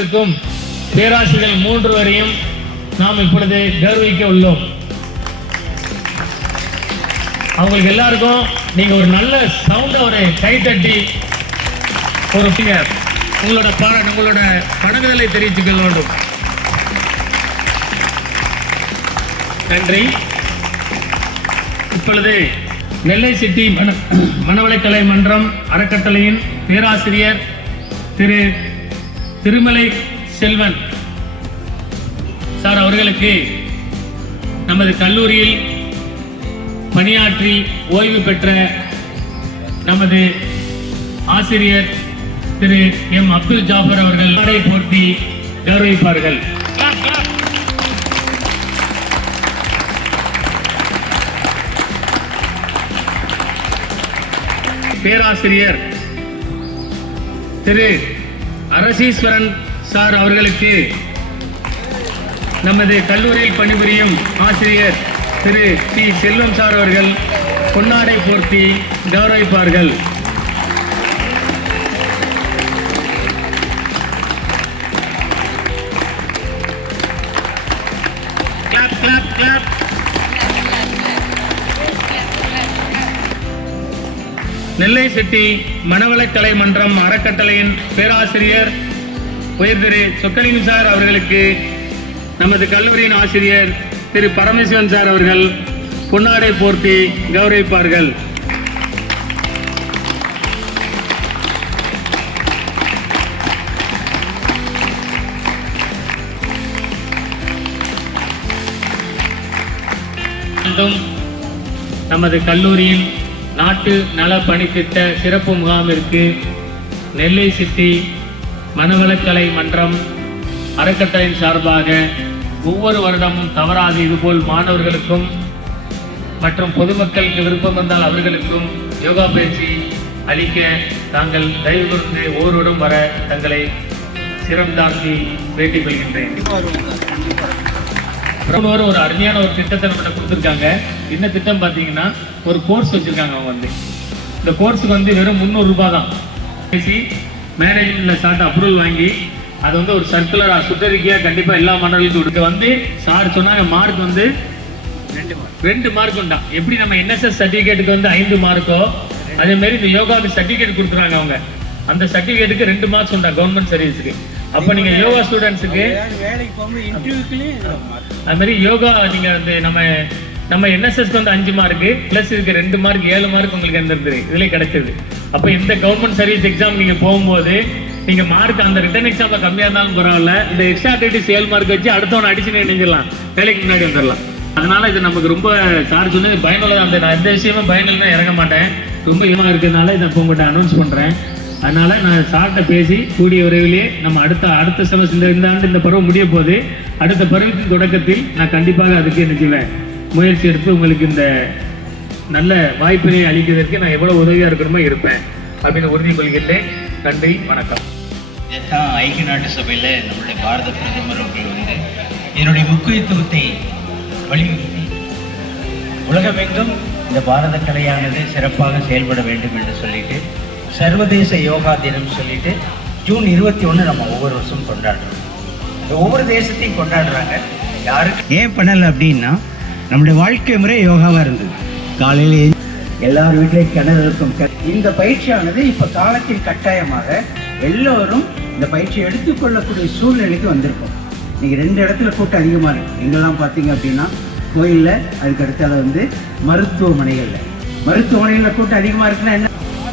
பெற்றிருக்கும் பேராசிரியர்கள் 3 வரையும் நாம் இப்பொழுது கௌரவிக்க உள்ளோம். அவங்களுக்கு எல்லாருக்கும் நீங்க ஒரு நல்ல சவுண்ட ஒரு கை தட்டி ஒரு உங்களோட பணங்களை தெரிவித்துக் கொள்ள வேண்டும். நன்றி. இப்பொழுது நெல்லை சிட்டி மனவளக்கலை மன்றம் அறக்கட்டளையின் பேராசிரியர் திரு திருமலை செல்வன் சார் அவர்களுக்கு நமது கல்லூரியில் பணியாற்றி ஓய்வு பெற்ற நமது ஆசிரியர் திரு எம் அப்துல் ஜாஃபர் அவர்கள் ஆடை போர்த்தி கௌரவிப்பார்கள். பேராசிரியர் திரு அரசீஸ்வரன் சார் அவர்களுக்கு நமது கல்லூரியில் பணிபுரியும் ஆசிரியர் திரு டி செல்வம் சார் அவர்கள் பொன்னாடை போர்த்தி கௌரவிப்பார்கள். Clap clap clap. Nellai city மனவளக்கலை மன்றம் அறக்கட்டளையின் பேராசிரியர் உயர் திரு சொக்கலிங்கம் சார் அவர்களுக்கு நமது கல்லூரியின் ஆசிரியர் திரு பரமேஸ்வரன் சார் அவர்கள் பொன்னாடை போர்த்தி கௌரவிப்பார்கள். நமது கல்லூரியின் நாட்டு நல பணித்திட்ட சிறப்பு முகாமிற்கு நெல்லை சிட்டி மனவளக்கலை மன்றம் அறக்கட்டளையின் சார்பாக ஒவ்வொரு வருடமும் தவறாது இதுபோல் மாணவர்களுக்கும் மற்றும் பொதுமக்களுக்கு விருப்பம் இருந்தால் அவர்களுக்கும் யோகா பயிற்சி அளிக்க தாங்கள் தயவு கூர்ந்து ஒவ்வொருவரும் வர தங்களை சிரம் தாழ்த்தி வேண்டிக் கொள்கின்றேன். ஒரு அருமையான ஒரு திட்டத்தை நம்மகிட்ட கொடுத்துருக்காங்க. என்ன திட்டம் பார்த்தீங்கன்னா ஒரு கோர்ஸ் வச்சிருக்காங்க. அவங்க இந்த கோர்ஸுக்கு வெறும் 300 ரூபாய் தான். பேசி மேனேஜ்மெண்ட்ல ஸ்டார்ட் அப்ரூவல் வாங்கி அது ஒரு சர்க்குலரா சுற்றறிக்கையா கண்டிப்பா எல்லா மாணவர்களுக்கும் கொடுக்க சார் சொன்னாங்க. மார்க் 2 மார்க் உண்டா. எப்படி நம்ம NSS சர்டிபிகேட்டுக்கு 5 மார்க்கோ அதே மாதிரி இந்த யோகாவுக்கு சர்டிபிகேட் கொடுக்குறாங்க. அவங்க அந்த சர்டிபிகேட்டுக்கு 2 மார்க்ஸ் உண்டா கவர்மெண்ட் சர்வீஸுக்கு. அப்ப நீங்க யோகா ஸ்டூடெண்ட்ஸுக்கு அது மாதிரி யோகா நீங்க நம்ம NSSக்கு 5 மார்க் பிளஸ் இதுக்கு 2 மார்க் 7 மார்க் உங்களுக்கு இருந்திருக்கு. இதுல கிடைச்சது. அப்ப இந்த கவர்மெண்ட் சர்வீஸ் எக்ஸாம் நீங்க போகும்போது நீங்க மார்க் அந்த ரிட்டன் எக்ஸாம்ல கம்மியா இருந்தாலும் பரவாயில்ல, இந்த எக்ஸ்ட்ரா ஆக்டிவிட்டிஸ் 7 மார்க் வச்சு அடுத்தவன் அடிச்சு நினைச்சிடலாம், வேலைக்கு முன்னாடி வந்துடலாம். அதனால இது நமக்கு ரொம்ப சார் சொன்னது பயனுள்ளதா இருந்தது. நான் எந்த விஷயமும் பயனுள்ள இறங்க மாட்டேன். ரொம்ப ஈரமாக இருக்கிறதுனால இதை இப்போ உங்கள்கிட்ட அனௌன்ஸ் பண்றேன். அதனால நான் சார்கிட்ட பேசி கூடிய விரைவிலே நம்ம அடுத்த செமஸ்டர் இந்த ஆண்டு இந்த பருவம் முடிய போது அடுத்த பருவத்தின் தொடக்கத்தில் நான் கண்டிப்பாக அதுக்கு என்ன செய்வேன் முயற்சி எடுத்து உங்களுக்கு இந்த நல்ல வாய்ப்பினை அளிக்கிறதுக்கு நான் எவ்வளவு உதவியா இருக்கணுமோ இருப்பேன் அப்படின்னு உறுதி கொள்கின்றேன். நன்றி, வணக்கம். இதுதான் ஐக்கிய நாட்டு சபையில் நம்முடைய பாரத பிரதமர் அவர்கள் இதனுடைய முக்கியத்துவத்தை வலியுறுத்தி உலகமெங்கும் இந்த பாரத கலையானது சிறப்பாக செயல்பட வேண்டும் என்று சொல்லிட்டு சர்வதேச யோகா தினம் சொல்லிட்டு ஜூன் 21 நம்ம ஒவ்வொரு வருஷம் கொண்டாடுறோம். ஒவ்வொரு தேசத்தையும் கொண்டாடுறாங்க. யாருக்கு ஏன் பண்ணலை அப்படின்னா நம்முடைய வாழ்க்கை முறை யோகாவாக இருந்தது. காலையில் எல்லார் வீட்டிலையும் கிணறு இருக்கும். இந்த பயிற்சியானது இப்போ காலத்தின் கட்டாயமாக எல்லோரும் இந்த பயிற்சியை எடுத்துக்கொள்ளக்கூடிய சூழ்நிலைக்கு வந்திருக்கும். நீங்கள் 2 இடத்துல கூட்டம் அதிகமாக இருக்குது. எங்கெல்லாம் பார்த்தீங்க அப்படின்னா கோயிலில், அதுக்கு அடுத்தால மருத்துவமனைகளில் கூட்டம் அதிகமாக இருக்குன்னா என்ன,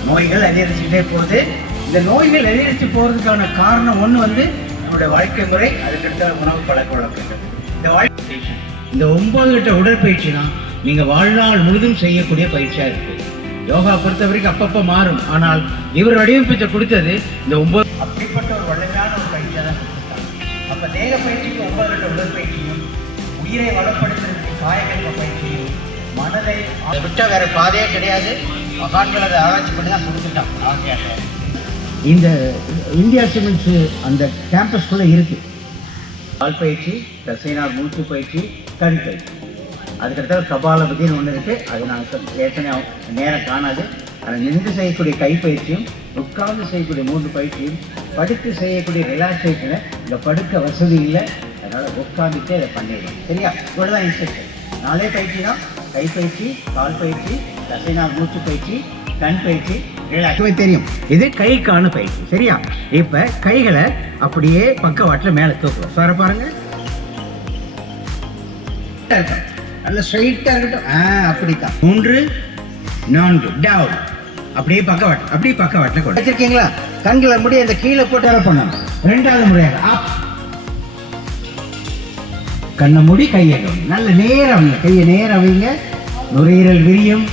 நோய்கள் அதிகரிச்சுட்டே போகுது. இந்த நோய்கள் அதிகரித்து போகிறதுக்கான காரணம் ஒன்று நம்மளுடைய வாழ்க்கை முறை, அதுக்கடுத்த உணவு பழக்க வழக்கங்கள். இந்த 9 கட்ட உடற்பயிற்சி தான் நீங்கள் வாழ்நாள் முழுதும் செய்யக்கூடிய பயிற்சியாக இருக்குது. யோகா பொறுத்த வரைக்கும் அப்பப்போ மாறும். ஆனால் இவர் வடிவமைப்பை கொடுத்தது இந்த 9 அப்படிப்பட்ட ஒரு வலிமையான ஒரு பயிற்சியாக தான் கொடுத்தாங்க. அப்போ தேக பயிற்சிக்கு 9 கட்ட உடற்பயிற்சியும், உயிரை வளப்படுத்துறதுக்கு காயகல்ப பயிற்சியும், மனதை அதை விட்டால் வேறு பாதையே கிடையாது. மகான்கள் அதை ஆராய்ச்சி பண்ணி தான் கொடுத்துட்டான் ஆசையாக. இந்த இந்தியா சிமெண்ட்ஸு அந்த கேம்பஸ்குள்ளே இருக்குது. கால் பயிற்சி, தசைநார் மூச்சு பயிற்சி, கண் பயிற்சி, அதுக்கடுத்த கபாலபதினு ஒன்று இருக்குது. அது நான் ஏற்கனவே நேரம் காணாது. ஆனால் நின்று செய்யக்கூடிய கைப்பயிற்சியும் உட்கார்ந்து செய்யக்கூடிய 3 பயிற்சியும் படுத்து செய்யக்கூடிய ரிலாக்ஸேஷனை இந்த படுக்க வசதி இல்லை, அதனால் உட்காந்துட்டே அதை பண்ணிடலாம். சரியா? இவ்வளோதான் இன்ஸ்ட்ரக்ஷன். 4 பயிற்சி தான். கைப்பயிற்சி, கால் பயிற்சி, தசைநாள் மூச்சு பயிற்சி, கண் பயிற்சி, ரிலாக்ஸ் தெரியும். இது கைக்கான பயிற்சி. சரியா? இப்போ கைகளை அப்படியே பக்கவாட்டில் மேலே தூக்குவோம். சார பாருங்க, நல்ல ஸ்ட்ரைட்டாக இருக்கட்டும். அப்படித்தான். 3 4 டவுன். அப்படியே பக்கவாட்டில் கொண்டு வச்சிருக்கீங்களா? கண்களை முடிய இந்த கீழே போட்டு அரை பண்ணணும். 2வது முறையாக அப். கண்ணை மூடி கையகம் நல்ல நேரம் வைங்க. கையை நேரம் வைங்க. நுரையீரல் விரியும்,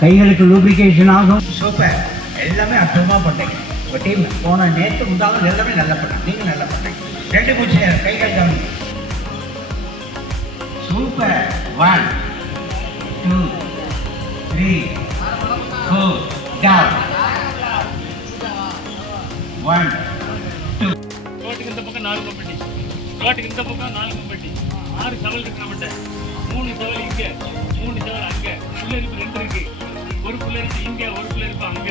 கைகளுக்கு லூப்ரிகேஷன் ஆகும். சூப்பர். எல்லாமே அற்புதமா பண்ணீங்க. உங்க டீம் போன நேற்று முந்தாலும் எல்லாமே நல்லா பண்ணாங்க. நீங்க நல்லா பண்ணீங்க. 2 மூச்சு நேரம் கைகள் கவனிங்க. சூப்பர். 1 2 3 4 டவுன். 1 2. ரோட்டுக்கு இந்த பக்கம் 4 கம்பெனி, ரோட்டுக்கு இந்த பக்கம் 4 கம்பெனி. 6 செவல் இருக்கு நம்மகிட்ட. 3 செவல் இங்க, 3 செவல் அங்க. புல்லரிப்பு 2 இருக்கு. ஒரு புல்லரிப்பு இங்க, ஒரு புல்லரிப்பு அங்க.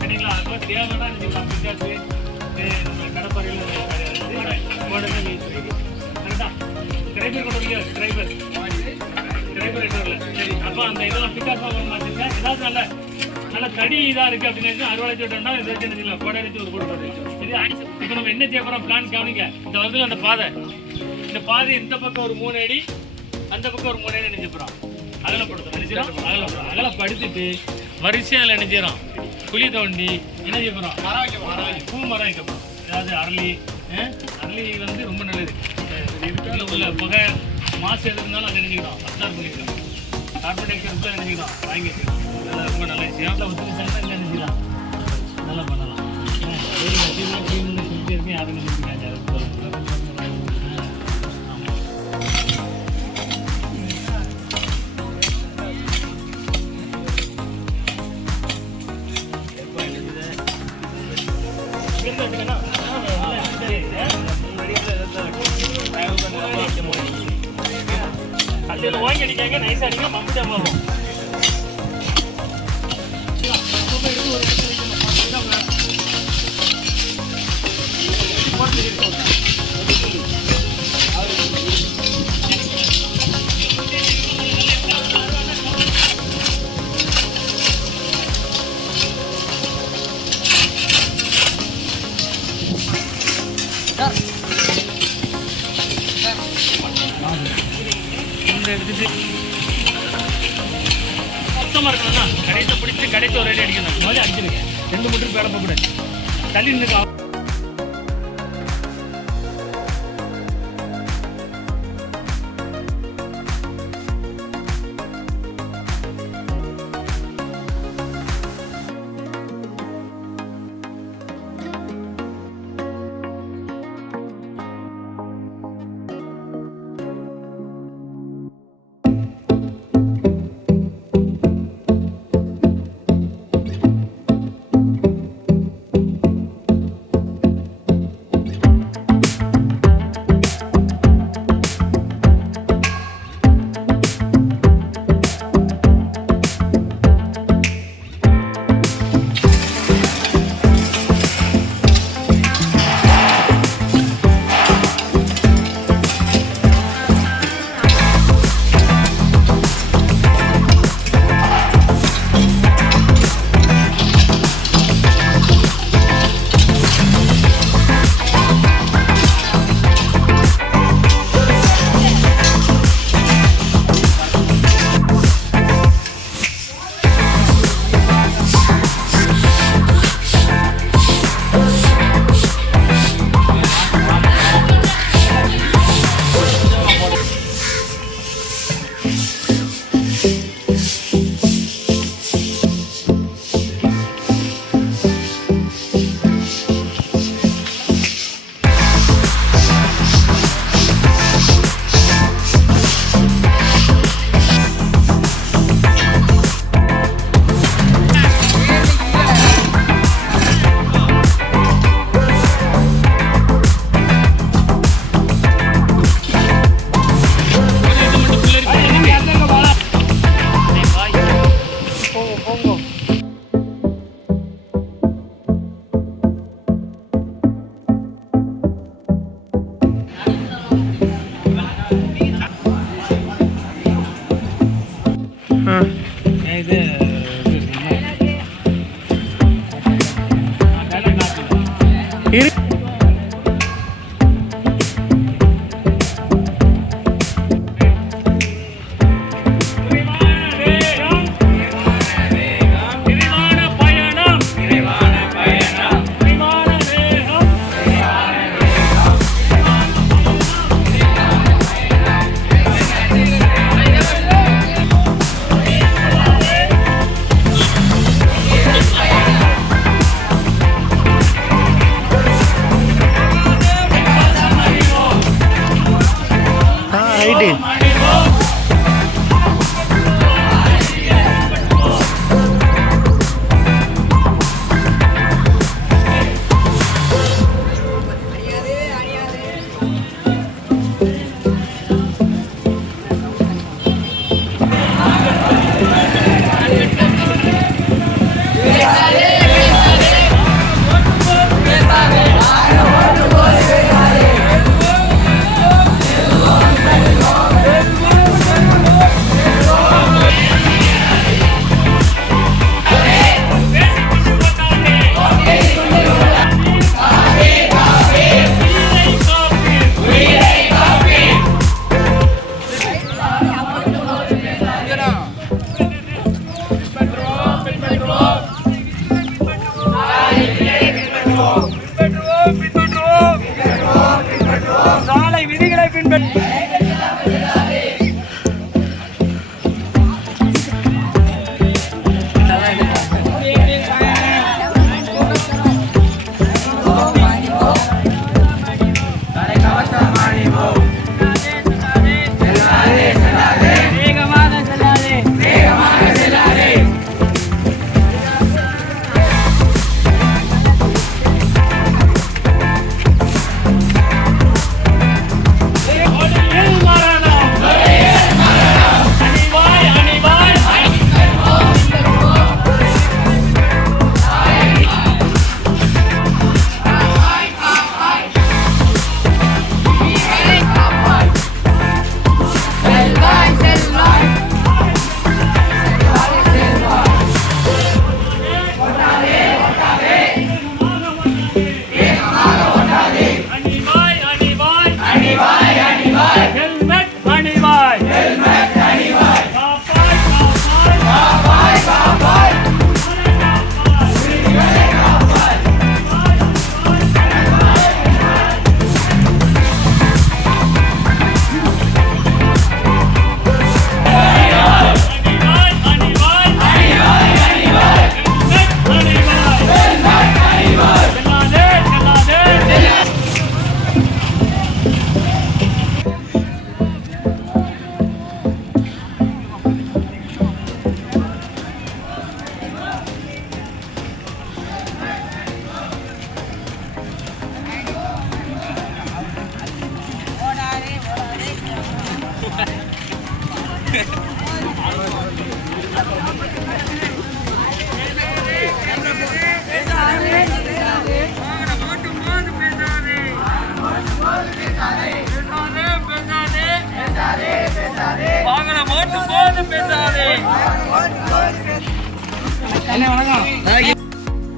சரிங்களா? அப்போ தேவைன்னா நீங்கள் பிடிச்சாச்சு கடப்பாறையில் உடனே யூஸ் பண்ணிடுங்க. கரெக்டா? டிரைவர் கொண்டு வரலையா? டிரைவர் எட்டு வரல. சரி, அப்போ அந்த இதெல்லாம் பிக்காஸ் பண்ண மாட்டேங்க. ஏதாவது நல்ல தடி இதாக இருக்குது அப்படின்னு அறுவடை சொல்லிட்டோம்னா இதை வச்சு நினைச்சிக்கலாம். கோடை அடிச்சு ஒரு போட்டு சரி. இப்போ நம்ம என்ன செய்ய போகிறோம்? பிளான் கவனிங்க. இந்த வந்து அந்த பாதை, இந்த பாதை இந்த பக்கம் ஒரு 3 அடி, அந்த பக்கம் ஒரு 3 அடி நினைச்சு போகிறோம். அகலப்படுத்தும் நினைச்சிடும். அகலப்படுத்திட்டு வரிசையில் நினைச்சிடும். குழி தோண்டி என்ன செய்ய போகிறோம்? பூ மரம் வைக்க போகிறோம். அதாவது அரளி வந்து ரொம்ப நல்லது. இதுக்குள்ள உள்ள புகை மாசு எது இருந்தாலும் அதை நினைச்சிக்கிறோம். அப்சர்வ் பண்ணிக்கிறோம். கார்பன் டை ஆக்சைடு உள்ள நினைச்சிக்கிறோம். வாங்கி வச்சுக்கிறோம். அதெல்லாம் ரொம்ப நல்ல விஷயம். ஒத்துழைச்சாங்கன்னா என்ன நினைச்சிக்கலாம்? நல்லா பண்ணலாம். சொல்லிட்டே இருக்கேன். யாரும் நினைச்சிக்காங்க. அதில் வாங்கி அடிக்காங்க. நைஸாக அடிங்க. மம்புட்டா போகும். எடுத்துட்டு சுத்தமாக இருக்கணும்னா கடைத்தை பிடிச்சி கடைத்தை ஒரு அடி அடிக்கணும். முதல்ல அடிச்சிருங்க. 2 மீட்டருக்கு வேலை போகக்கூடாது. தள்ளி நின்று ரைட்டு. சாலை விதிகளை பின்பற்றி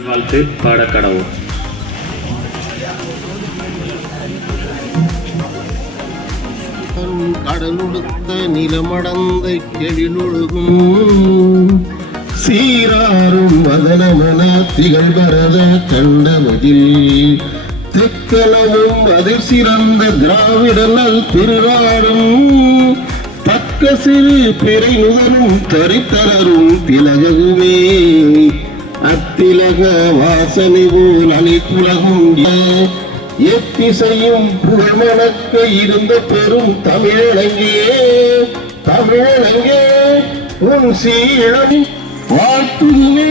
வாழ்த்து பாடக்கடவுள். கடலுடுத்த நிலமடந்த கெழிலொழுகும் சீராரும் வதனமன திகழ்பரத கண்டமதில் தெக்கலமும் அதில் சிறந்த திராவிடனல் திருநாடும் தக்க சிறு பிறை நுகரும் தரித்தலரும் திலகவுமே அத்திலக வாசனை போல் அனைத்துலகும் எத்திசையும் புகழ்மணக்க இருந்த பெரும் தமிழங்கே தமிழங்கே உன் சீழம் வாழ்த்துமே.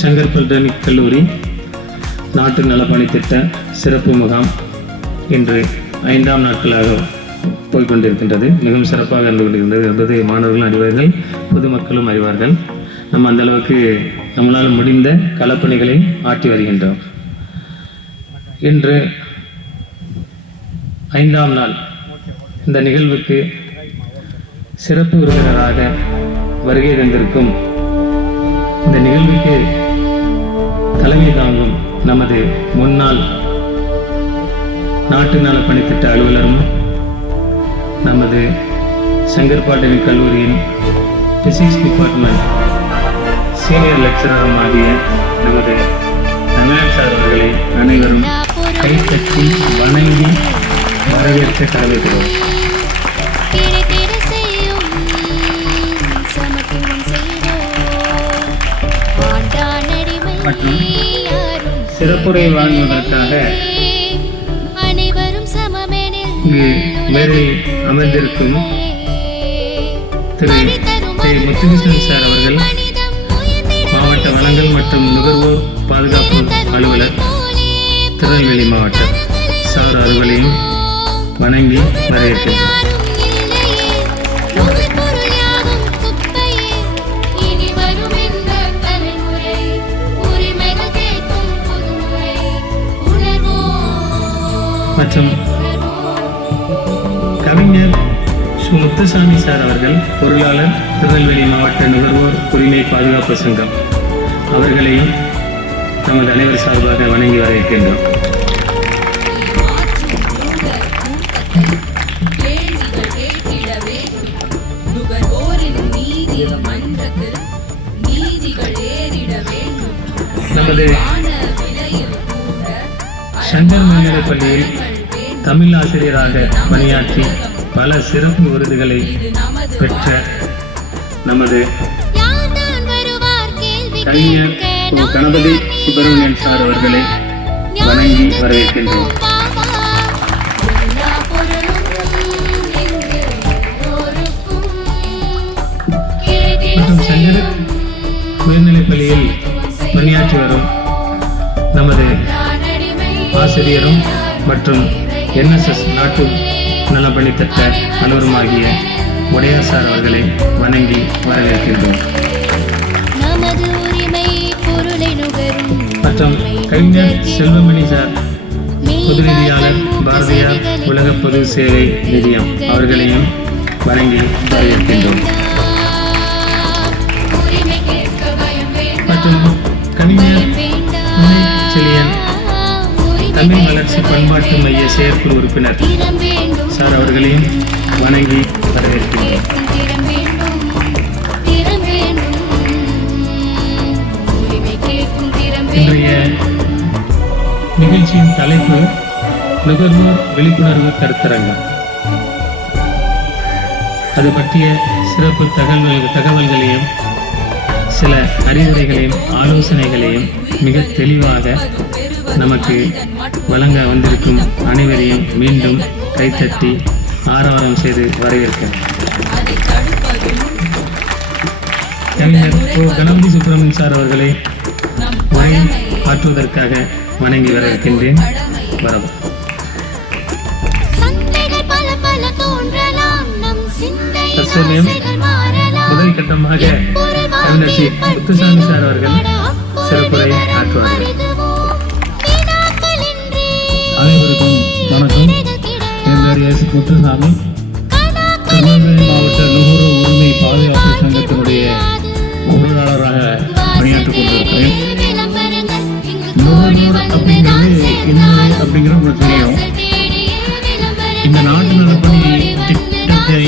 சங்கர் பாலிடெக்னிக் கல்லூரி நாட்டு நலப்பணி திட்ட சிறப்பு முகாம் இன்று 5ஆம் நாட்களாக போய்கொண்டிருக்கின்றது. மிகவும் சிறப்பாக இருந்து கொண்டிருக்கின்றது என்பது மாணவர்களும் அறிவார்கள், பொதுமக்களும் அறிவார்கள். நம்ம அந்த அளவுக்கு நம்மளால் முடிந்த களப்பணிகளை ஆற்றி வருகின்றோம். இன்று 5ஆம் நாள் இந்த நிகழ்வுக்கு சிறப்பு விருந்தினராக வருகை தந்திருக்கும் இந்த நிகழ்வுக்கு தலைமை தாங்கும் நமது முன்னாள் நாட்டு நலப்பணி திட்ட அலுவலரும் நமது சங்கர் பாலிடெக்னிக் கல்லூரியின் பிசிக்ஸ் டிபார்ட்மெண்ட் சீனியர் லெக்சரரும் ஆகிய நமது நல்லான் சார் அவர்களை அனைவரும் கைத்தட்டி வணங்கி வரவேற்க கடமைக்கிறோம். சமத்துவம் செய்வோம் மற்றும் சிறப்புரை வழங்குவதற்காக இங்கு மேலே அமர்ந்திருக்கும் திரு முத்துகிருஷ்ணன் சார் அவர்கள் மாவட்ட வளங்கள் மற்றும் நுகர்வோர் பாதுகாப்பு அலுவலர் திருநெல்வேலி மாவட்டம் சார் அவர்களையும் வணங்கி வரவேற்கிறேன். மற்றும் கவிஞர் சு முத்துசாமி சார் அவர்கள் பொருளாளர் திருநெல்வேலி மாவட்ட நுகர்வோர் உரிமை பாதுகாப்பு சங்கம் அவர்களையும் நமது அனைவர் சார்பாக வணங்கி வரவேற்கின்றோம். நமது சங்கர் மேல்நிலைப் பள்ளியில் தமிழ் ஆசிரியராக பணியாற்றி பல சிறப்பு விருதுகளை பெற்ற நமது கவிஞர் கணபதி சுப்பிரமணியன் சார் அவர்களை வணங்கி வரவேற்கின்றோம். மற்றும் சங்கர் உயர்நிலைப் பள்ளியில் பணியாற்றி வரும் நமது ஆசிரியரும் மற்றும் NSS நாட்டு நலப்பணித்திட்ட அலுவலருமாகிய உடையார் சார் அவர்களை வணங்கி வரவேற்கின்றோம். மற்றும் கவிஞர் செல்வமணி சார் பொதுநிதியாளர் பாரதியார் உலக பொது சேவை நிதியம் அவர்களையும் வணங்கி வரவேற்கின்றோம். மற்றும் கவிஞர் செழியன் தமிழ் வளர்ச்சி பண்பாட்டு மைய செயற்குழு உறுப்பினர் சார் அவர்களையும் வணங்கி வரவேற்கிறேன். இன்றைய நிகழ்ச்சியின் தலைப்பு நுகர்வோர் விழிப்புணர்வு கருத்தரங்கம். அது பற்றிய சிறப்பு தகவல்களையும் சில அறிவுரைகளையும் ஆலோசனைகளையும் மிக தெளிவாக நமக்கு வழங்க வந்திருக்கும் அனைவரையும் மீண்டும் கைத்தட்டி ஆரவாரம் செய்து வரவேற்கிறேன். கவிஞர் கணபதி சுப்பிரமணியன் சார் அவர்களை உரை ஆற்றுவதற்காக வணங்கி வரவேற்கின்றேன். வரவும். தற்சமயம் முதல் கட்டமாக கவிஞர் சி முத்துசாமி சார் அவர்கள் சிறப்புரை ஆற்றுவார்கள். அனைவருக்கும் வணக்கம். என் பெயர் எஸ் முத்துசாமி. திருநெல்வேலி மாவட்ட நுகர்வோர் உரிமை பாதுகாப்பு சங்கத்தினுடைய பொருளாளராக பணியாற்றிக் கொண்டிருக்கிறேன். நுகர்வோர் அப்படிங்கிறது என்ன அப்படிங்கிற உங்களுக்கு தெரியும். இந்த நாட்டு நலப்பணி திட்டத்தை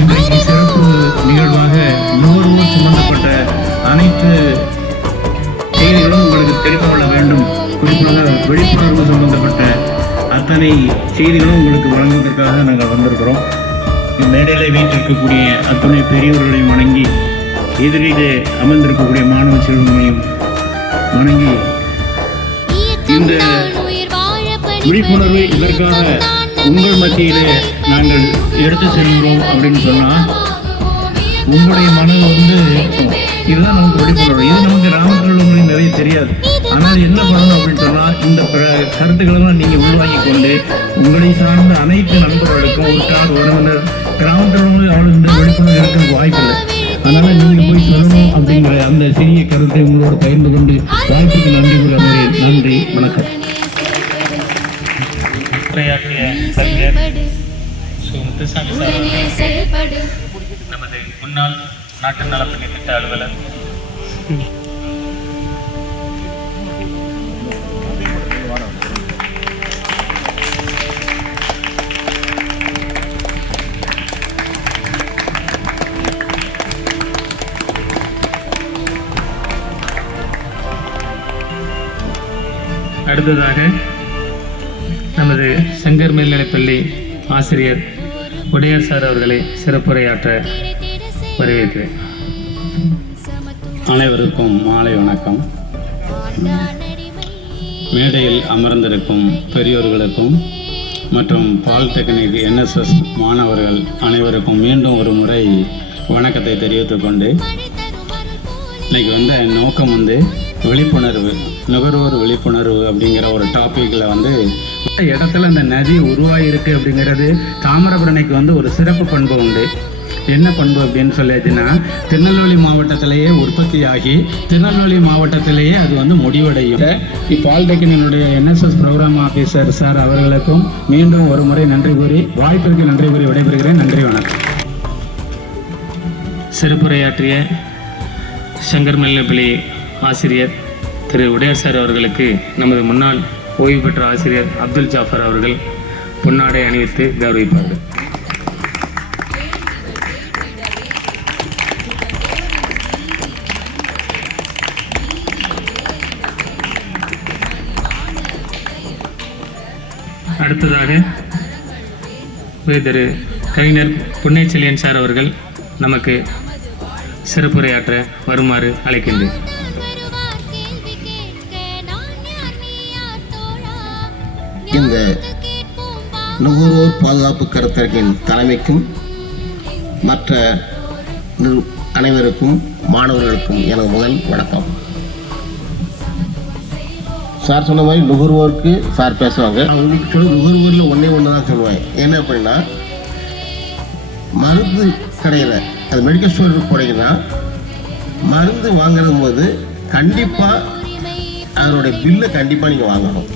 இன்றைக்கு சிறப்பு நிகழ்வாக நுகர்வோர் சம்பந்தப்பட்ட அனைத்து செய்திகளும் உங்களுக்கு தெரிந்து கொள்ள வேண்டும். குறிப்பாக விழிப்புணர்வு சம்பந்தப்பட்ட அத்தனை செய்திகளும் உங்களுக்கு வழங்குவதற்காக நாங்கள் வந்திருக்கிறோம். மேடையில் வீட்டிருக்கக்கூடிய அத்தனை பெரியவர்களையும் வணங்கி, எதிரிலே அமர்ந்திருக்கக்கூடிய மாணவ செல்வங்களையும் வணங்கி, இந்த விழிப்புணர்வு இதற்காக உங்கள் மத்தியிலே நாங்கள் எடுத்து செல்கிறோம் அப்படின்னு சொன்னால், உங்களுடைய மனம் இதுதான் நமக்கு விழிப்புணர்வு. இது நமக்கு கிராமத்தில் உள்ளவங்களுக்கு நிறைய தெரியாது. ஆனால் என்ன பண்ணணும் அப்படின்னு சொன்னால், இந்த கருத்துக்களெல்லாம் நீங்கள் உள்வாங்கி கொண்டு உங்களை சார்ந்த அனைத்து நண்பர்களுக்கும் உற்றார் உறவினர் கிராமத்தில் உள்ளவங்களுக்கு அவ்வளோ இந்த விழிப்புணர்வு இருக்கிறதுக்கு வாய்ப்பில்லை. அதனால் நீங்கள் போய் சொல்லணும் அப்படிங்கிற அந்த சிறிய கருத்தை உங்களோடு பகிர்ந்து கொண்டு வாய்ப்புக்கு நன்றி கூறுகிறேன். நன்றி, வணக்கம். நமது முன்னாள் நாட்டு நலப்பணி திட்ட அலுவலர் அடுத்ததாக நமது சங்கர் மேல்நிலைப்பள்ளி ஆசிரியர் உடையார் சார் அவர்களை சிறப்புரையாற்ற வரவேற்கிறேன். அனைவருக்கும் மாலை வணக்கம். மேடையில் அமர்ந்திருக்கும் பெரியோர்களுக்கும் மற்றும் பாலிடெக்னிக் NSS மாணவர்கள் அனைவருக்கும் மீண்டும் ஒரு முறை வணக்கத்தை தெரிவித்துக் கொண்டு இன்னைக்கு வந்த நோக்கம் விழிப்புணர்வு, நுகர்வோர் விழிப்புணர்வு அப்படிங்கிற ஒரு டாப்பிக்கில் இடத்துல அந்த நதி உருவாகிருக்கு அப்படிங்கிறது தாமிரபரணிக்கு ஒரு சிறப்பு பண்பு உண்டு. என்ன பண்பு அப்படின்னு சொல்லிச்சுன்னா, திருநெல்வேலி மாவட்டத்திலேயே உற்பத்தியாகி திருநெல்வேலி மாவட்டத்திலேயே அது முடிவடையும். பாலிடெக்னினுடைய NSS ப்ரோக்ராம் ஆஃபீஸர் சார் அவர்களுக்கும் மீண்டும் ஒரு முறை நன்றி கூறி, வாய்ப்பிற்கு நன்றி கூறி விடைபெறுகிறேன். நன்றி, வணக்கம். சிறப்புரையாற்றிய சங்கர் மேல்நிலைப்பள்ளி ஆசிரியர் திரு உடையார் சார் அவர்களுக்கு நமது முன்னாள் ஓய்வு பெற்ற ஆசிரியர் அப்துல் ஜாஃபர் அவர்கள் பொன்னாடை அணிவித்து கௌரவிப்பார்கள். அடுத்ததாக திரு கவிஞர் புன்னைச்செழியன் சார் அவர்கள் நமக்கு சிறப்புரையாற்ற வருமாறு அழைக்கின்றேன். இந்த நுகர்வோர் பாதுகாப்பு கருத்தரங்கின் தலைமைக்கும் மற்ற அனைவருக்கும் மாணவர்களுக்கும் எனது முதல் வணக்கம். சார் சொன்ன மாதிரி நுகர்வோருக்கு சார் பேசுவாங்க. அவங்களுக்கு சொல்ல நுகர்வோரில் ஒன்று தான் சொல்லுவேன். என்ன அப்படின்னா, மருந்து கடையில் அது மெடிக்கல் ஸ்டோருக்கு போனீங்கன்னா மருந்து வாங்குற போது கண்டிப்பாக அதனுடைய பில்லை கண்டிப்பாக நீங்கள் வாங்கணும்.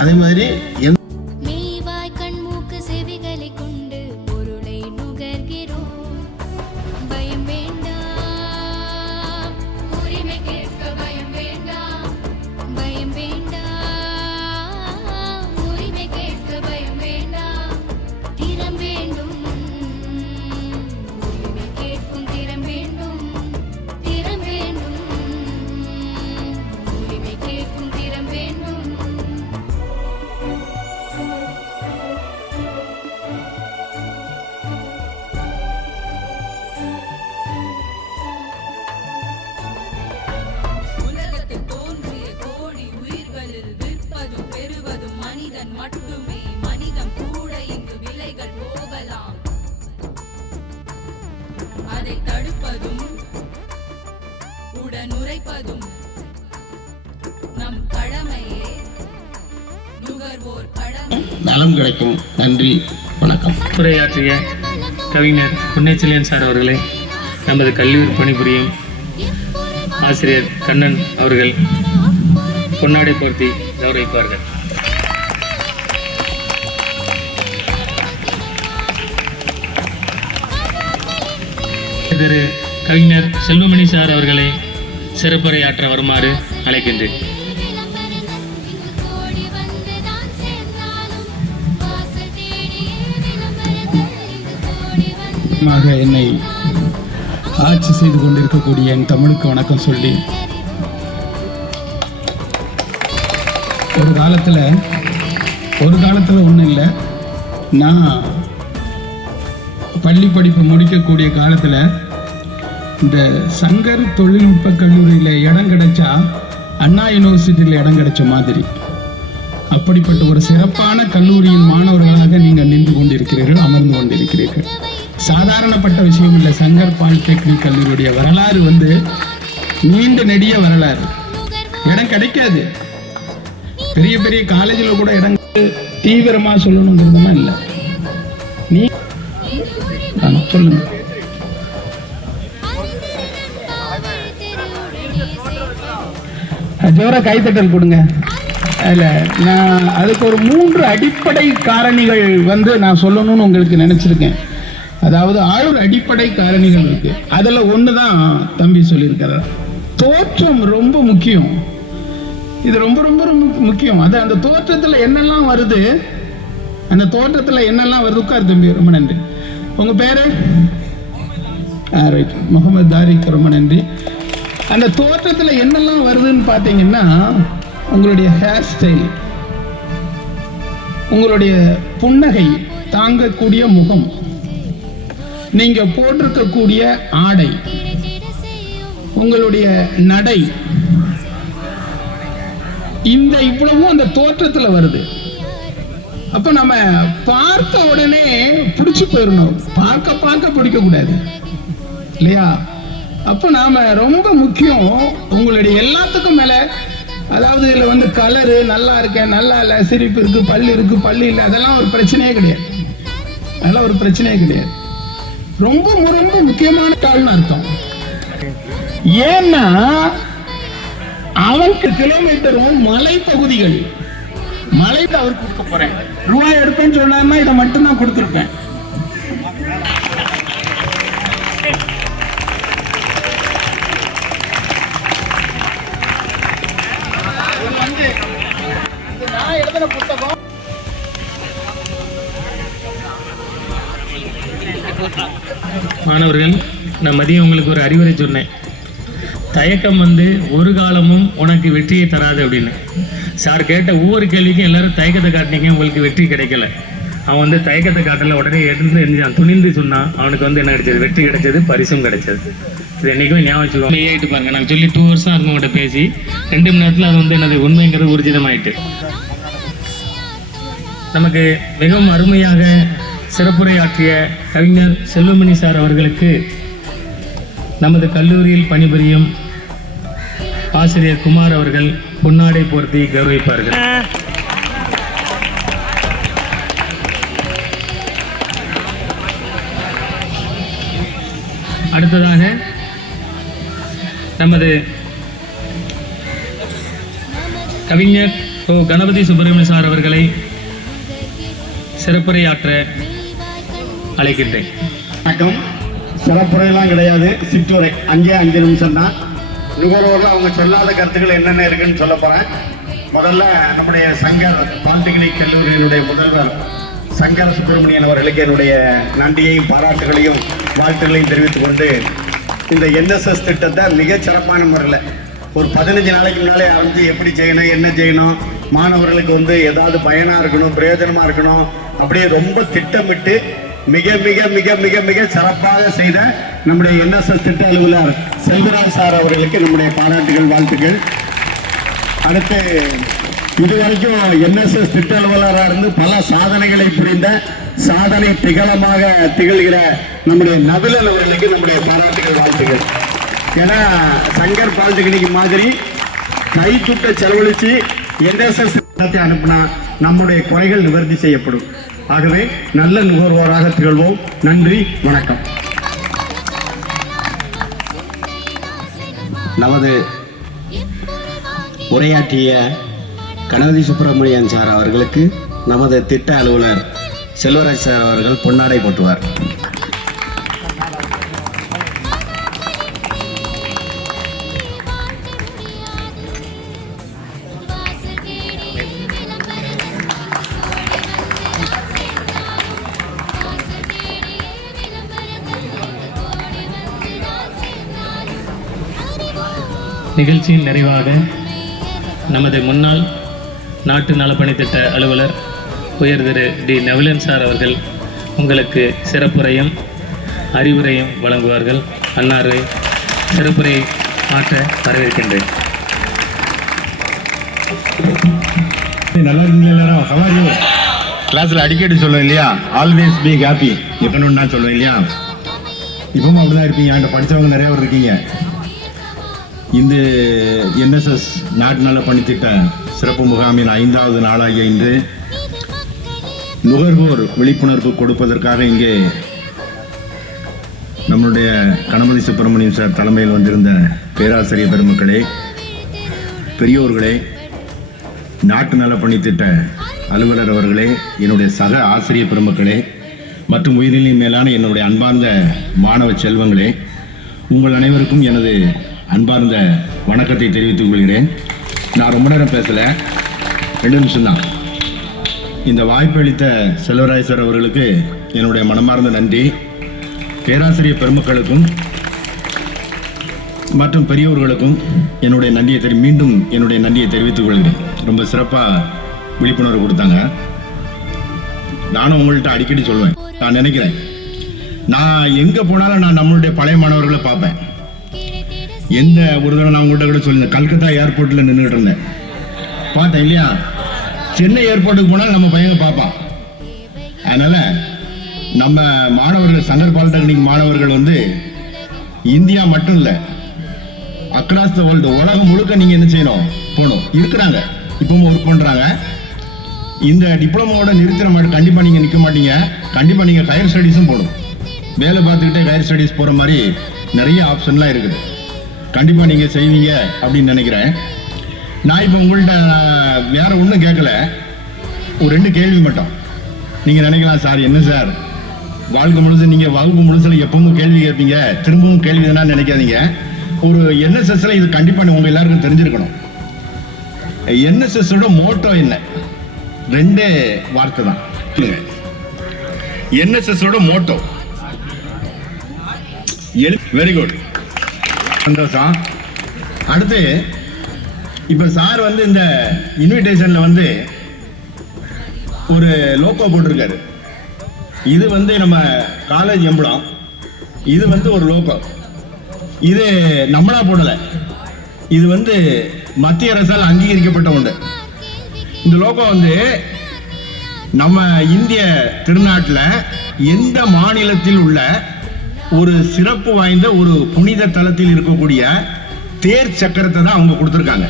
அதே மாதிரி மட்டுமே மனிதம் கூட இங்கு விலைகள் போகலாம். அதை தடுப்பதும் உடனுரைப்பதும் நம் கடமையே, நுகர்வோர் கடமை. நலம் கிடைக்கும். நன்றி, வணக்கம். உரையாற்றிய கவிஞர் புன்னைச்செழியன் சார் அவர்களை நமது கல்லூரி பணிபுரியும் ஆசிரியர் கண்ணன் அவர்கள் பொன்னாடை போர்த்தி கௌரவிப்பார்கள். திரு கவிஞர் செல்வமணி சார் அவர்களை சிறப்புரையாற்ற வருமாறு அழைக்கின்றேன். என்னை ஆட்சி செய்து கொண்டிருக்கக்கூடிய என் தமிழுக்கு வணக்கம் சொல்லி, ஒரு காலத்தில் ஒன்றும் இல்லை, நான் பள்ளி படிப்பு முடிக்கக்கூடிய காலத்தில் இந்த சங்கர் தொழில்நுட்ப கல்லூரியில் இடம் கிடைச்சா அண்ணா யூனிவர்சிட்டியில் இடம் கிடைச்ச மாதிரி, அப்படிப்பட்ட ஒரு சிறப்பான கல்லூரியின் மாணவர்களாக நீங்கள் நின்று கொண்டிருக்கிறீர்கள், அமர்ந்து கொண்டிருக்கிறீர்கள். சாதாரணப்பட்ட விஷயம் இல்லை. சங்கர் பாலிடெக்னிக் கல்லூரியுடைய வரலாறு நீண்ட நெடிய வரலாறு. இடம் கிடைக்காது. பெரிய பெரிய காலேஜில் கூட இடம் தீவிரமாக சொல்லணுங்கிறதுலாம் இல்லை. நீ சொல்லுங்க. ஜோரா கைத்தட்டல் கொடுங்க. இல்லை, நான் அதுக்கு ஒரு 3 அடிப்படை காரணிகள் நான் சொல்லணும்னு உங்களுக்கு நினைச்சிருக்கேன். அதாவது 6 அடிப்படை காரணிகள் இருக்கு. அதில் ஒன்று தான் தம்பி சொல்லியிருக்கிறார். தோற்றம் ரொம்ப முக்கியம். இது ரொம்ப ரொம்ப ரொம்ப முக்கியம். அது அந்த தோற்றத்தில் என்னெல்லாம் வருது, உட்கார் தம்பி, ரொம்ப நன்றி. உங்க பேரு? ரைட், முகமது தாரிக், ரொம்ப நன்றி. அந்த தோற்றத்தில் என்னெல்லாம் வருதுன்னு பார்த்தீங்கன்னா, உங்களுடைய ஹேர் ஸ்டைல், உங்களுடைய புன்னகை தாங்கக்கூடிய முகம், நீங்க போட்டிருக்கக்கூடிய ஆடை, உங்களுடைய நடை, இந்த இவ்வளவும் அந்த தோற்றத்துல வருது. அப்ப நம்ம பார்த்த உடனே பிடிச்சு போயிடணும், பார்க்க பார்க்க பிடிக்க கூடாது இல்லையா? அப்ப நாம ரொம்ப முக்கியம் உங்களுடைய எல்லாத்துக்கும் மேல, அதாவது இதுல வந்து கலரு நல்லா இருக்க நல்லா இல்ல, சிரிப்பு இருக்கு பல்லு இருக்கு பல்லு இல்லை, அதெல்லாம் ஒரு பிரச்சனையே கிடையாது. அதெல்லாம் ஒரு பிரச்சனையே கிடையாது. ரொம்ப ரொம்ப முக்கியமான கால்னு அர்த்தம். ஏன்னா அவனுக்கு கிலோமீட்டரும் மலை பகுதிகள், மலைக்கு அவர் கொடுக்க போறேன். ரூபாய் எடுப்பேன்னு சொன்னாருன்னா இதை மட்டும் தான் கொடுத்துருப்பேன். நான் எழுதின புத்தகம் மாணவர்கள், நான் மதியம் உங்களுக்கு ஒரு அறிவுரை சொன்னேன். தயக்கம் வந்து ஒரு காலமும் உனக்கு வெற்றியை தராது அப்படின்னு. சார் கேட்ட ஒவ்வொரு கேள்விக்கும் எல்லாரும் தயக்கத்தை காட்டினீங்க, உங்களுக்கு வெற்றி கிடைக்கல. அவன் வந்து தயக்கத்தை காட்டல, உடனே எடுத்து எரிஞ்சான், துணிந்து சொன்னான். அவனுக்கு வந்து என்ன கிடைச்சது? வெற்றி கிடைச்சது, பரிசும் கிடைச்சது. இது என்றைக்குமே ஞாபகம் வச்சுக்கோங்க. ஆகிட்டு பாருங்க, நாங்கள் சொல்லி 2 வருஷம் இருக்கும் உங்கள்கிட்ட பேசி 2 மணி நேரத்தில் அது வந்து என்னது உண்மைங்கிறது ஊர்ஜிதமாயிட்டு. நமக்கு மிகவும் அருமையாக சிறப்புரையாற்றிய கவிஞர் செல்வமணி சார் அவர்களுக்கு நமது கல்லூரியில் பணிபுரியும் ஆசிரியர் குமார் அவர்கள் பொன்னாடை போர்த்தி கௌரவிப்பார்கள். அடுத்ததாக நமது கவிஞர் கணபதி சுப்பிரமணிய சார் அவர்களை சிறப்புரையாற்ற அழைக்கின்றேன். வணக்கம். சிறப்புரையெல்லாம் கிடையாது, சிற்றுரை 5 நிமிஷம் தான். நுகர்வோர்கள் அவங்க சொல்லாத கருத்துக்கள் என்னென்ன இருக்குன்னு சொல்ல போகிறேன். முதல்ல நம்முடைய சங்கர் பாலிடெக்னிக் கல்லூரியினுடைய முதல்வர் சங்கர் சுப்பிரமணியன் அவர்களுக்கு என்னுடைய நன்றியையும் பாராட்டுகளையும் வாழ்த்துக்களையும் தெரிவித்துக் கொண்டு, இந்த NSS திட்டத்தை மிகச் சிறப்பான முறையில் ஒரு 15 நாளைக்கு முன்னாலே ஆரம்பித்து எப்படி செய்யணும், என்ன செய்யணும், மாணவர்களுக்கு வந்து ஏதாவது பயனாக இருக்கணும், பிரயோஜனமாக இருக்கணும், அப்படியே ரொம்ப திட்டமிட்டு மிக மிக மிக மிக மிக சிறப்பாக செய்த நம்முடைய NSS திட்ட அலுவலர் செல்வராஜ் சார் அவர்களுக்கு நம்முடைய பாராட்டுகள், வாழ்த்துக்கள். அடுத்து இதுவரைக்கும் NSS திட்ட அலுவலராக இருந்து பல சாதனைகளை புரிந்த சாதனை திகழமாக திகழ்கிற நம்முடைய நபிலன் அவர்களுக்கு நம்முடைய பாராட்டுகள், வாழ்த்துக்கள். ஏன்னா சங்கர் பாலிடெக்னிக் மாதிரி கைத்துட்ட செலவழித்து NSS அனுப்பினா நம்முடைய குறைகள் நிவர்த்தி செய்யப்படும். ஆகவே நல்ல நுகர்வோராக திகழ்வோம். நன்றி, வணக்கம். நமது உரையாற்றிய கணபதி சுப்பிரமணியன் சார் அவர்களுக்கு நமது திட்ட அலுவலர் செல்வராஜ் சார் அவர்கள் பொன்னாடை போட்டுவார். நிகழ்ச்சியின் நிறைவாக நமது முன்னாள் நாட்டு நலப்பணித்திட்ட அலுவலர் உயர் திரு டி நவிலன் சார் அவர்கள் உங்களுக்கு சிறப்புரையும் அறிவுரையும் வழங்குவார்கள். அன்னாரை சிறப்புரையை ஆற்ற வரவேற்கின்றேன். நல்லா இருக்கீங்களா எல்லாரும்? ஹவாரியோ கிளாஸில் அடிக்கடி சொல்லுவேன் இல்லையா, ஆல்வேஸ் பி ஹாப்பி இருக்கணும்னு நான் சொல்லுவேன் இல்லையா. இப்பவும் அப்படிதான் இருப்பீங்க. என்கிட்ட படித்தவங்க நிறையா பேர் இருக்கீங்க. இந்த NSS நாட்டு நல பணித்திட்ட சிறப்பு முகாமின் 5வது நாளாகிய இன்று நுகர்வோர் விழிப்புணர்வு கொடுப்பதற்காக இங்கே நம்மளுடைய கணபதி சுப்பிரமணியன் சார் தலைமையில் வந்திருந்த பேராசிரியர் பெருமக்களே, பெரியோர்களே, நாட்டு நல பணித்திட்ட அலுவலர் அவர்களே, என்னுடைய சக ஆசிரியர் பெருமக்களே மற்றும் உயிரின் மேலான என்னுடைய அன்பார்ந்த மாணவ செல்வங்களே, உங்கள் அனைவருக்கும் எனது அன்பார்ந்த வணக்கத்தை தெரிவித்துக் கொள்கிறேன். நான் ரொம்ப நேரம் பேசலை, 2 நிமிஷம்தான். இந்த வாய்ப்பு அளித்த செல்வராஜ் சார் அவர்களுக்கு என்னுடைய மனமார்ந்த நன்றி. பேராசிரியர் பெருமக்களுக்கும் மற்றும் பெரியோர்களுக்கும் என்னுடைய நன்றியை மீண்டும் என்னுடைய நன்றியை தெரிவித்துக் கொள்கிறேன். ரொம்ப சிறப்பாக விழிப்புணர்வு கொடுத்தாங்க. நானும் உங்கள்கிட்ட அடிக்கடி சொல்லுவேன், நான் நினைக்கிறேன், நான் எங்கே போனாலும் நான் நம்மளுடைய பழைய மாணவர்களை பார்ப்பேன். எந்த ஒரு தடவை நான் உங்கள்கிட்ட கூட சொல்லியிருந்தேன், கல்கத்தா ஏர்போர்ட்டில் நின்றுட்டு இருந்தேன். பார்த்தேன் இல்லையா? சென்னை ஏர்போர்ட்டுக்கு போனால் நம்ம பையங்க பார்ப்பான். அதனால நம்ம மாணவர்கள், சங்கர் பாலிடெக்னிக் மாணவர்கள் வந்து இந்தியா மட்டும் இல்லை, அக்ராஸ் த வேர்ல்டு, உலகம் முழுக்க நீங்க என்ன செய்யணும், போகணும். இருக்கிறாங்க, இப்பவும் ஒர்க் பண்றாங்க. இந்த டிப்ளமோட நிறுத்தின மாதிரி கண்டிப்பா நீங்க நிற்க மாட்டீங்க. கண்டிப்பா நீங்க ஹையர் ஸ்டடீஸும் போகணும். வேலை பார்த்துக்கிட்டே ஹையர் ஸ்டடீஸ் போற மாதிரி நிறைய ஆப்ஷன்லாம் இருக்குது. கண்டிப்பா நீங்க செய்வீங்க அப்படின்னு நினைக்கிறேன். நான் இப்போ உங்கள்கிட்ட வேற ஒன்றும் கேட்கல, ஒரு 2 கேள்வி மட்டும். நீங்க நினைக்கலாம், சார் என்ன சார் வாழ்க்கை முழுசு நீங்க வகுப்பு முழுசுல எப்பவும் கேள்வி கேட்பீங்க, திரும்பவும் கேள்வி தானே நினைக்காதீங்க. ஒரு என்எஸ்எஸ்ல இது கண்டிப்பா உங்க எல்லாருக்கும் தெரிஞ்சிருக்கணும். என்எஸ்எஸோட மோட்டோ என்ன? 2 வார்த்தை தான். என்எஸ்எஸோட மோட்டோ. வெரி குட், சந்தோஷம். அடுத்து இப்ப சார் வந்து இந்த இன்விடேஷன்ல வந்து ஒரு லோகோ போட்டிருக்காரு. இது வந்து நம்ம காலேஜ் எம்பளம். இது வந்து ஒரு லோகோ. இது நம்மளா போடல, இது வந்து மத்திய அரசால் அங்கீகரிக்கப்பட்ட ஒன்று. இந்த லோகோ வந்து நம்ம இந்திய திருநாட்டில் எந்த மாநிலத்தில் உள்ள ஒரு சிறப்பு வாய்ந்த ஒரு புனித தலத்தில் இருக்கக்கூடிய தேர் சக்கரத்தை தான் அவங்க கொடுத்துருக்காங்க.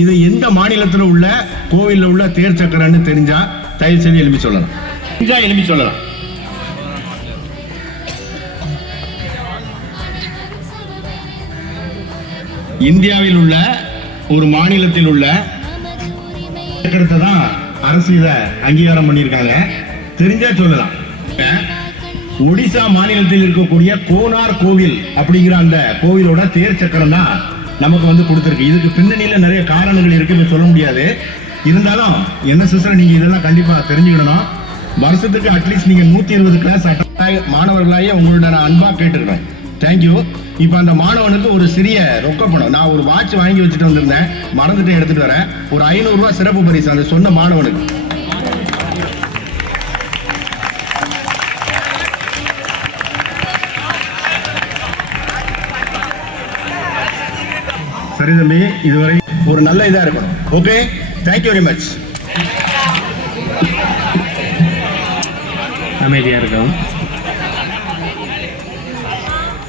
இது எந்த மாநிலத்தில் உள்ள கோவிலில் உள்ள தேர் சக்கரன்னு தெரிஞ்சா தயவு செய்து எழுப்பி சொல்லலாம். எழுப்பி சொல்லலாம். இந்தியாவில் உள்ள ஒரு மாநிலத்தில் உள்ள சக்கரத்தை தான் அரசு இதை அங்கீகாரம் பண்ணியிருக்காங்க. தெரிஞ்சா சொல்லலாம். ஒடிசா மாநிலத்தில் இருக்கக்கூடிய கோனார் கோவில் அப்படிங்கிற அந்த கோவிலோட தேர் சக்கரம் தான் நமக்கு வந்து கொடுத்துருக்கு. இதுக்கு பின்னணியில நிறைய காரணங்கள் இருக்குன்னு சொல்ல முடியாது. இருந்தாலும் என்எஸ்எஸ்ல நீங்க இதெல்லாம் கண்டிப்பா தெரிஞ்சுக்கணும். வருஷத்துக்கு அட்லீஸ்ட் நீங்க 120 கிளாஸ் மாணவர்களாயே உங்களோட நான் அன்பா கேட்டுக்கிறேன். தேங்க்யூ. இப்போ அந்த மாணவனுக்கு ஒரு சிறிய ரொக்க பணம், நான் ஒரு வாட்ச் வாங்கி வச்சுட்டு வந்திருந்தேன், மறந்துட்டு எடுத்துட்டு வரேன். ஒரு 500 ரூபாய் சிறப்பு பரிசு அந்த சொன்ன மாணவனுக்கு. சரி தம்பி, இதுவரை ஒரு நல்ல இதா இருக்கணும். Okay, thank you very much. அமைதியாக இருக்கும்.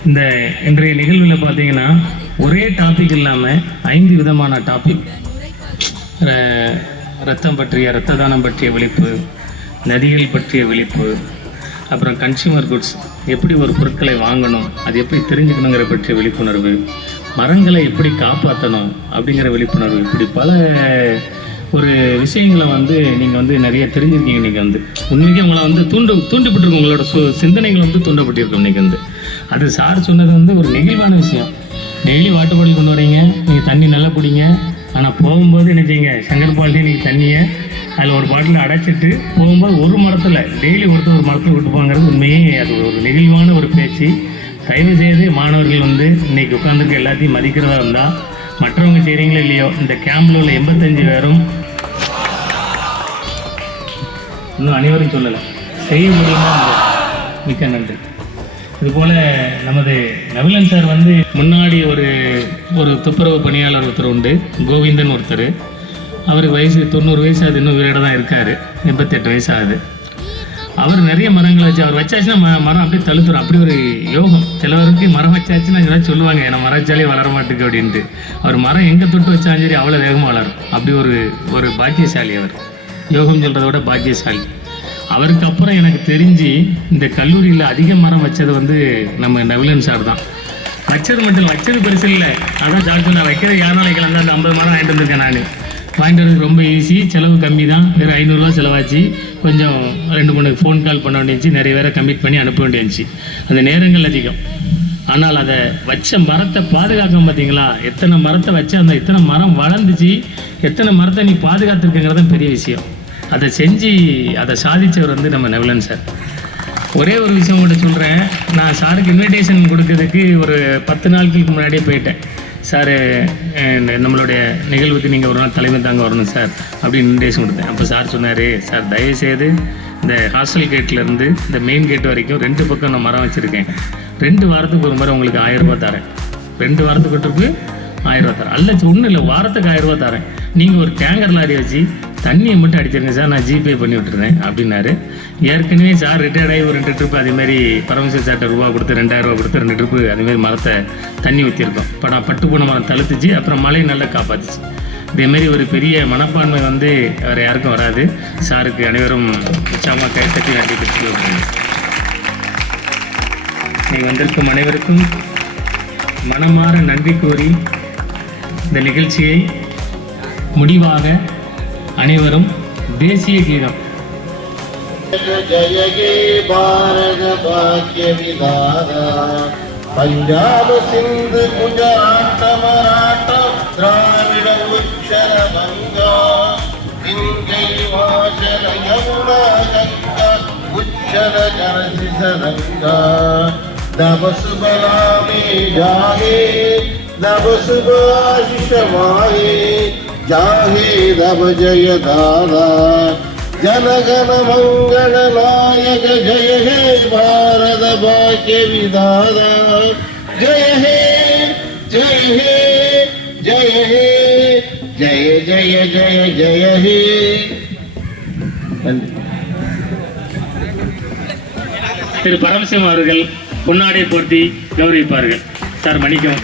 இந்த இன்றைய நிகழ்வில் பார்த்தீங்கன்னா ஒரே டாபிக் இல்லாமல் 5 விதமான டாபிக். ரத்தம் பற்றிய, இரத்த தானம் பற்றிய விழிப்பு, நதிகள் பற்றிய விழிப்பு, அப்புறம் கன்சியூமர் குட்ஸ், எப்படி ஒரு பொருட்களை வாங்கணும், அது எப்படி தெரிஞ்சுக்கணுங்கிற பற்றிய விழிப்புணர்வு, மரங்களை எப்படி காப்பாற்றணும் அப்படிங்கிற விழிப்புணர்வு, இப்படி பல ஒரு விஷயங்களை வந்து நீங்கள் வந்து நிறைய தெரிஞ்சிருக்கீங்க. நீங்கள் வந்து உண்மைக்கே உங்களை வந்து தூண்டப்பட்டிருக்கும், உங்களோட சிந்தனைகள் வந்து தூண்டப்பட்டிருக்கும். இன்றைக்கி வந்து அது சார் சொன்னது வந்து ஒரு நெகிழ்வான விஷயம். டெய்லி வாட்டர் பாட்டில் கொண்டு வரீங்க, நீங்கள் தண்ணி நல்லா குடிங்க. ஆனால் போகும்போது என்ன செய்யுங்க, சங்கர் பாட்டில் நீங்கள் தண்ணியை அதில் ஒரு பாட்டில் அடைச்சிட்டு போகும்போது ஒரு மரத்தில் டெய்லி ஒருத்தர் ஒரு மரத்தில் விட்டு போங்கிறது உண்மையே அது ஒரு நெகிழ்வான ஒரு பேச்சு. தயவு செய்து மாணவர்கள் வந்து இன்றைக்கி உட்காந்துருக்க எல்லாத்தையும் மதிக்கிறதா இருந்தால் மற்றவங்க செய்கிறீங்களோ இல்லையோ, இந்த கேம்பில் உள்ள 85 பேரும் இன்னும் அனைவரும் சொல்லலை, செய்ய முடியுமா? மிக்க நன்றி. இதுபோல் நமது நவிலன் சார் வந்து முன்னாடி ஒரு துப்புரவு பணியாளர் ஒருத்தர் உண்டு, கோவிந்தன் ஒருத்தர். அவருக்கு வயசு 90 வயசு ஆகுது, இன்னும் உயிரோட தான் இருக்கார். 88 வயசு ஆகுது. அவர் நிறைய மரங்கள் வச்சு, அவர் வச்சாச்சுன்னா மரம் அப்படியே தழுத்துரும். அப்படி ஒரு யோகம். சிலவருக்கு மரம் வச்சாச்சுன்னா இதெல்லாம் சொல்லுவாங்க, நம்ம மரம் வச்சாலே வளர மாட்டேங்குது அப்படின்ட்டு. அவர் மரம் எங்கே தொட்டு வச்சாலும் சரி அவ்வளோ வேகமாக வளரும். அப்படி ஒரு பாக்கியசாலி அவர். யோகம் சொல்கிறத விட பாக்கியசாலி. அவருக்கு அப்புறம் எனக்கு தெரிஞ்சு இந்த கல்லூரியில் அதிக மரம் வச்சது வந்து நம்ம நவிலன் சார் தான். வச்சது மட்டும் இல்லை, வச்சது பெருசு இல்லை. அதான் சார் சொன்னால் வைக்கிறது யாரும் வைக்கலாம் தான். அந்த 50 மரம் வாங்கிட்டு வந்திருக்கேன் நான். வாங்கிட்டு வரதுக்கு ரொம்ப ஈஸி, செலவு கம்மி தான். வேறு 500 ரூபா செலவாச்சு. கொஞ்சம் 2-3 ஃபோன் கால் பண்ண வேண்டியிருந்துச்சு, நிறைய பேரை கமிட் பண்ணி அனுப்ப வேண்டியிருந்துச்சு. அந்த நேரங்கள் அதிகம். ஆனால் அதை வச்ச மரத்தை பாதுகாக்க பார்த்தீங்களா, எத்தனை மரத்தை வச்சு அந்த எத்தனை மரம் வளர்ந்துச்சு, எத்தனை மரத்தை நீ பாதுகாத்துருக்குங்கிறது பெரிய விஷயம். அதை செஞ்சு அதை சாதித்தவர் வந்து நம்ம நவிலன் சார். ஒரே ஒரு விஷயம் உங்கள்கிட்ட சொல்கிறேன். நான் சாருக்கு இன்விடேஷன் கொடுக்கறதுக்கு ஒரு 10 நாட்களுக்கு முன்னாடியே போயிட்டேன். சார் நம்மளுடைய நிகழ்வுக்கு நீங்கள் ஒரு நாள் தலைமை தாங்க வரணும் சார் அப்படின்னு இன்விடேஷன் கொடுத்தேன். அப்போ சார் சொன்னார், சார் தயவுசெய்து இந்த ஹாஸ்டல் கேட்லேருந்து இந்த மெயின் கேட் வரைக்கும் 2 பக்கம் நான் மரம் வச்சுருக்கேன். 2 வாரத்துக்கு ஒரு முறை உங்களுக்கு 1000 ரூபா தரேன். 2 வாரத்துக்கு 1000 ரூபா தரேன். அல்ல ஒன்றும் இல்லை, வாரத்துக்கு 1000 ரூபா தரேன். நீங்கள் ஒரு டேங்கர் லாரி வச்சு தண்ணியை மட்டும் அடிச்சிருங்க சார், நான் ஜிபே பண்ணி விட்டுறேன் அப்படின்னாரு. ஏற்கனவே சார் ரிட்டையர்ட் ஆகி ஒரு 2 ட்ரிப்பு அதேமாதிரி பரமேஸ்வர் சார்ட்ட ரூபா கொடுத்து 2000 ரூபா கொடுத்து 2 ட்ரிப்பு அதேமாதிரி மரத்தை தண்ணி ஊற்றிருக்கோம். பட்டு போன மரம் தழுத்துச்சு, அப்புறம் மழை நல்லா காப்பாத்துச்சு. இதேமாரி ஒரு பெரிய மனப்பான்மை வந்து வேறு யாருக்கும் வராது. சாருக்கு அனைவரும் உற்சாகமாக கைத்தட்டி நன்றி பெற்றுக்கொள்கிறேன். நீங்கள் வந்திருக்கும் அனைவருக்கும் மனமாற நன்றி கூறி இந்த நிகழ்ச்சியை முடிவாக அனைவரும் தேசிய கீதம் जय हे भारत भाग्य विधाता पंजाब सिंध गुजरात मराठा द्राविड उच्चल गंगा गंगे हिमाचल यमुना गंगा उच्चल जलधि सरंगा दब सुबला में जाहे दब सुभाषिष माहे जाहे दब जय दादा जनगण मंगल नायक जय हे भारत भाग्य विधाता जय हे जय हे जय हे जय जय जय जय हे. திரு பரமசிவம் அவர்கள் பொன்னாடை போர்த்தி கௌரவிப்பார்கள். சார் மணிக்கம்.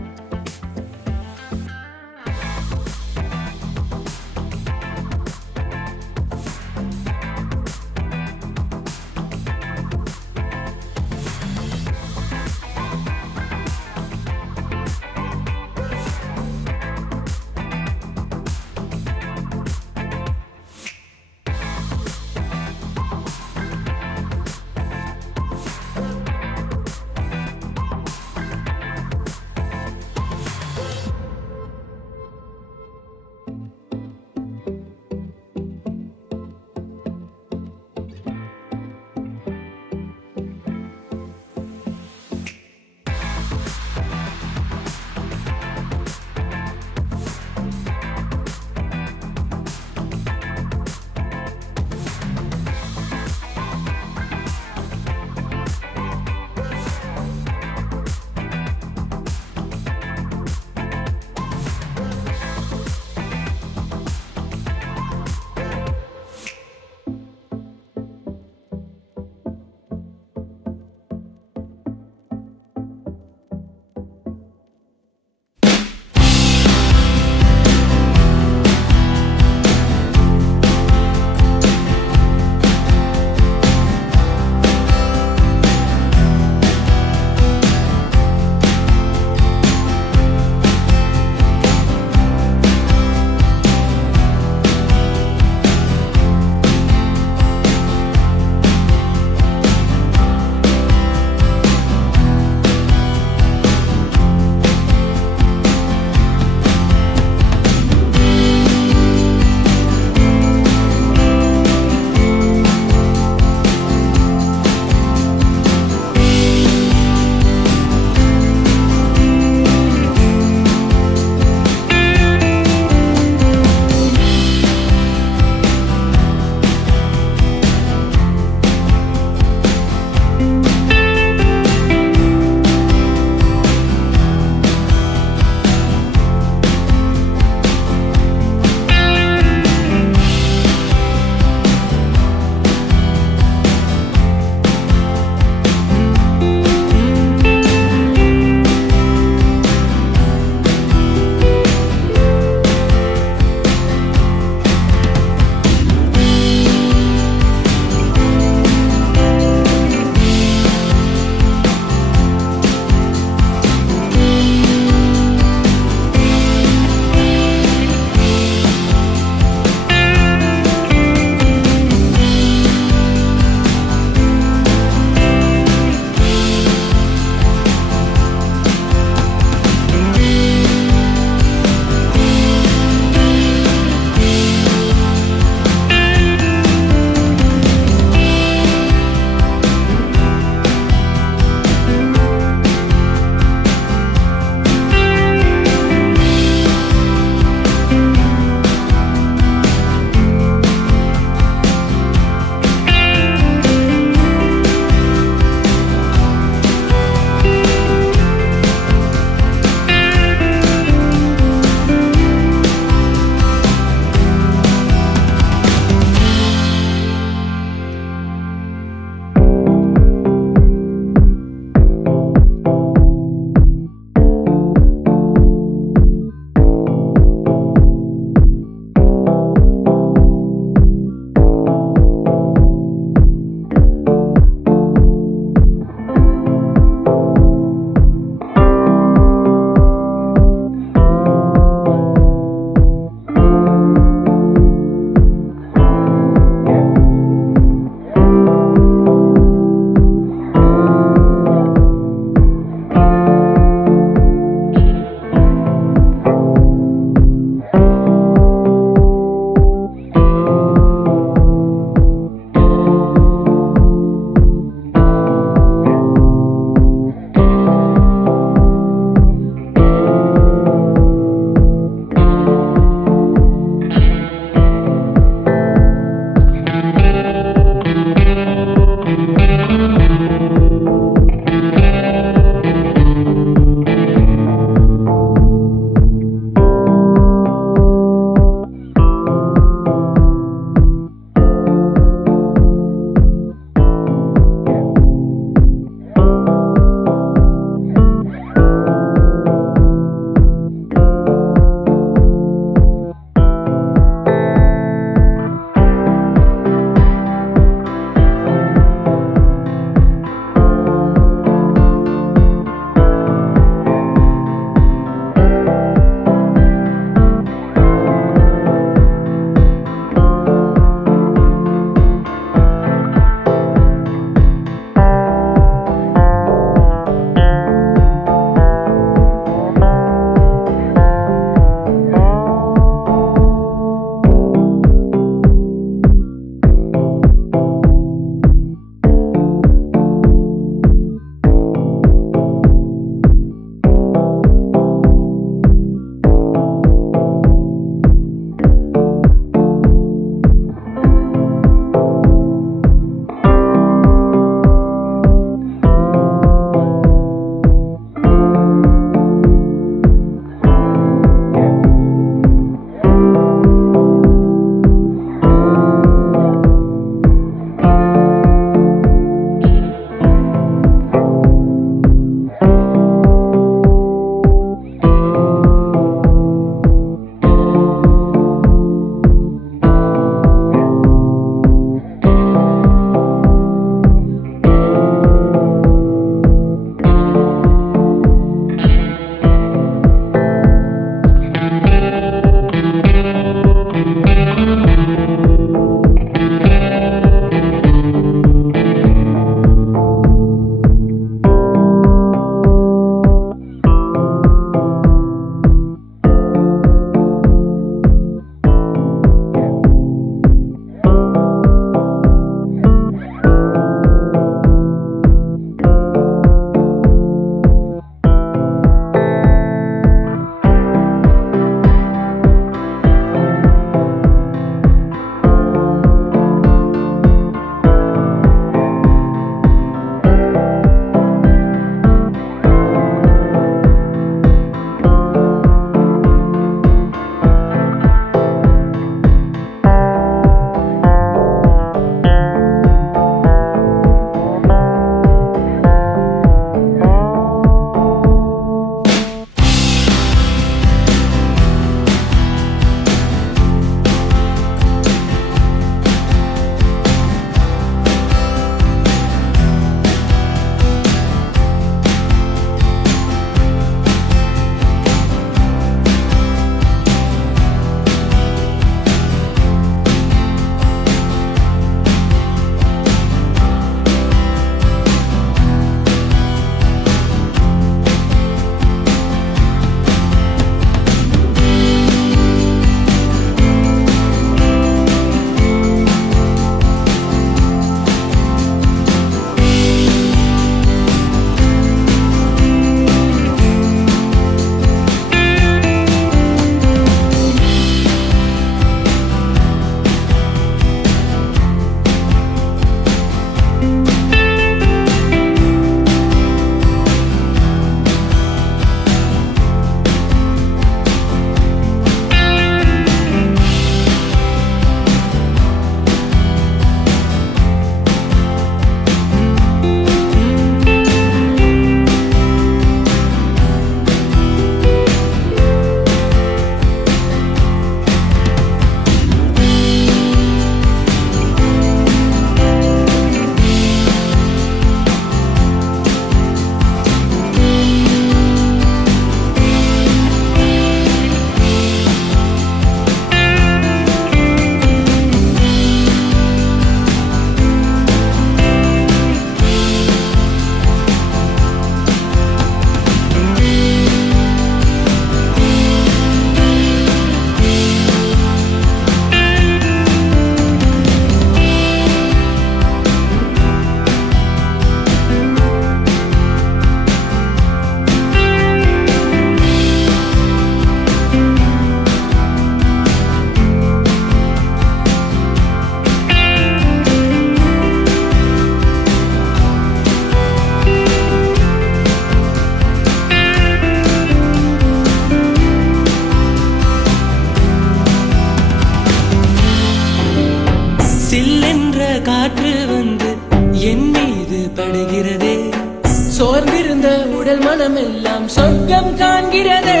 மனமெல்லாம் சொர்க்கம் காண்கிறதே.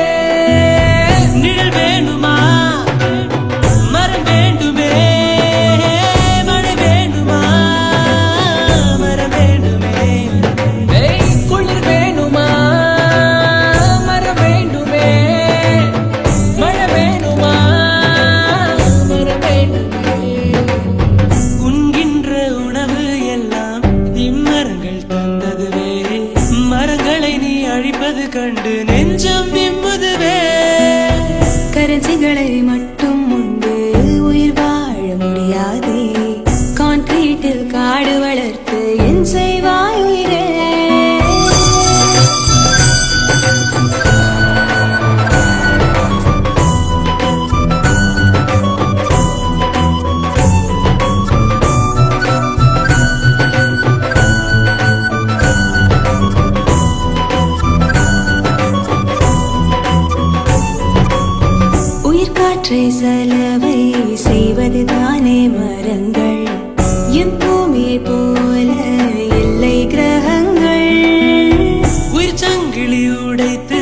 நிழல் வேணுமா, மரம் வேண்டுமே, மழை வேணுமா, மரம் வேண்டுமே. குளிர் வேணுமா, மரம் வேண்டுமே, மழை வேணுமா, மரம் வேண்டுமே. உண்கின்ற உணவு எல்லாம் இம்மரங்கள் தந்ததுவே. மரங்களை நீ அழிப்பது கண்டு நெஞ்சம் விம்முதுவே. கரன்சிகளை மட்டும் உண்டு உயிர் வாழ முடியாதே. கான்கிரீட்டில் காடு வளர்த்து என் செய்வாய் உயிரே. காற்றை செலவை செய்வது தானே மரங்கள். எம் பூமியை போல இல்லை கிரகங்கள். உயிர் சங்கிலி உடைத்து